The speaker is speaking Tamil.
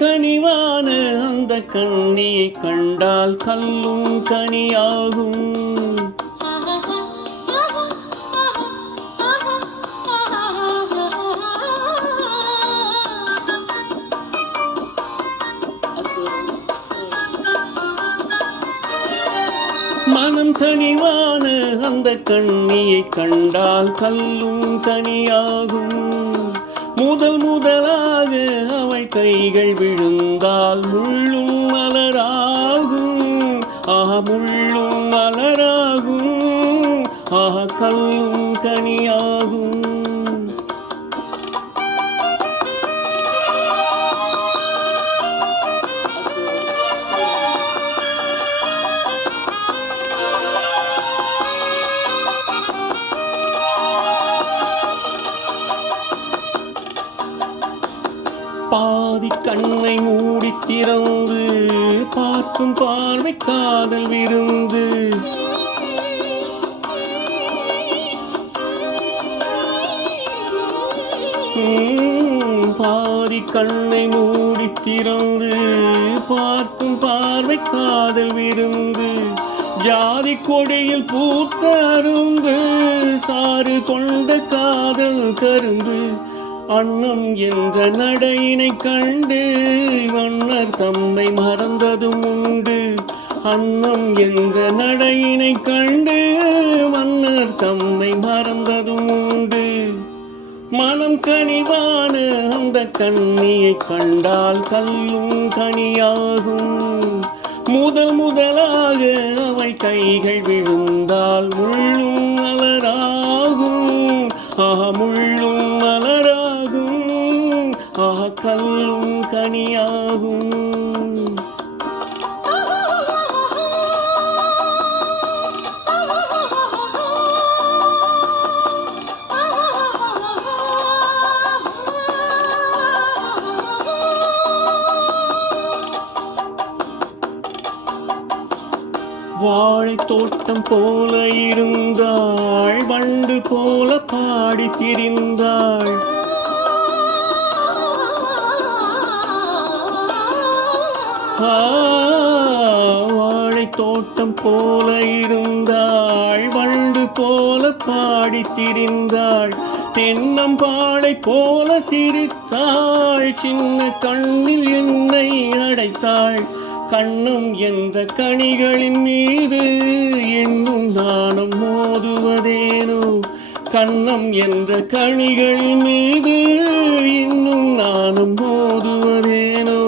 கனிவான அந்த கண்ணியை கண்டால் கல்லும் கனியாகும். மனம் கனிவான அந்த கண்ணியை கண்டால் கல்லும் கனியாகும். முதலாக அவள் கைகள் விழுந்தால் முள்ளும் மலராகும். முள்ளும் மலராகும். கல்லும் கனியாகும். பாதி கண்ணை மூடி திறந்து பார்க்கும் பார்வை காதல் விருந்து. பாதி கண்ணை மூடி திறந்து பார்க்கும் பார்வை காதல் விருந்து. ஜாதி கொடியில் பூத்த அருந்து சாறு கொண்ட காதல் கருந்து. அன்னம் என்ற நடையினை கண்டு மன்னர் தம்மை மறந்ததும் உண்டு. அன்னம் என்ற நடையினை கண்டு மன்னர் தம்மை மறந்ததும் உண்டு. மனம் கனிவான அந்த கண்ணியை கண்டால் கல்லும் கனியாகும். முதலாக அவள் கைகள் விழுந்தால் முள்ளும் மலராகும். முள்ளும் மலராகும். கல்லும் கனியாகும். வாழை தோட்டம் போல இருந்தாள். வண்டு போல பாடி திரிந்தாள். வாழை தோட்டம் போல இருந்தாள். வண்டு போல பாடி திரிந்தாள். தென்னம்பாளை போல சிரித்தாள். சின்ன கண்ணில் என்னை அடைத்தாள். கண்ணும் எந்த கனிகளின் மீது இன்னும் நாணம் மோதுவதேனோ. கண்ணம் என்ற கனிகள் மீது இன்னும் நாணம் மோதுவதேனோ.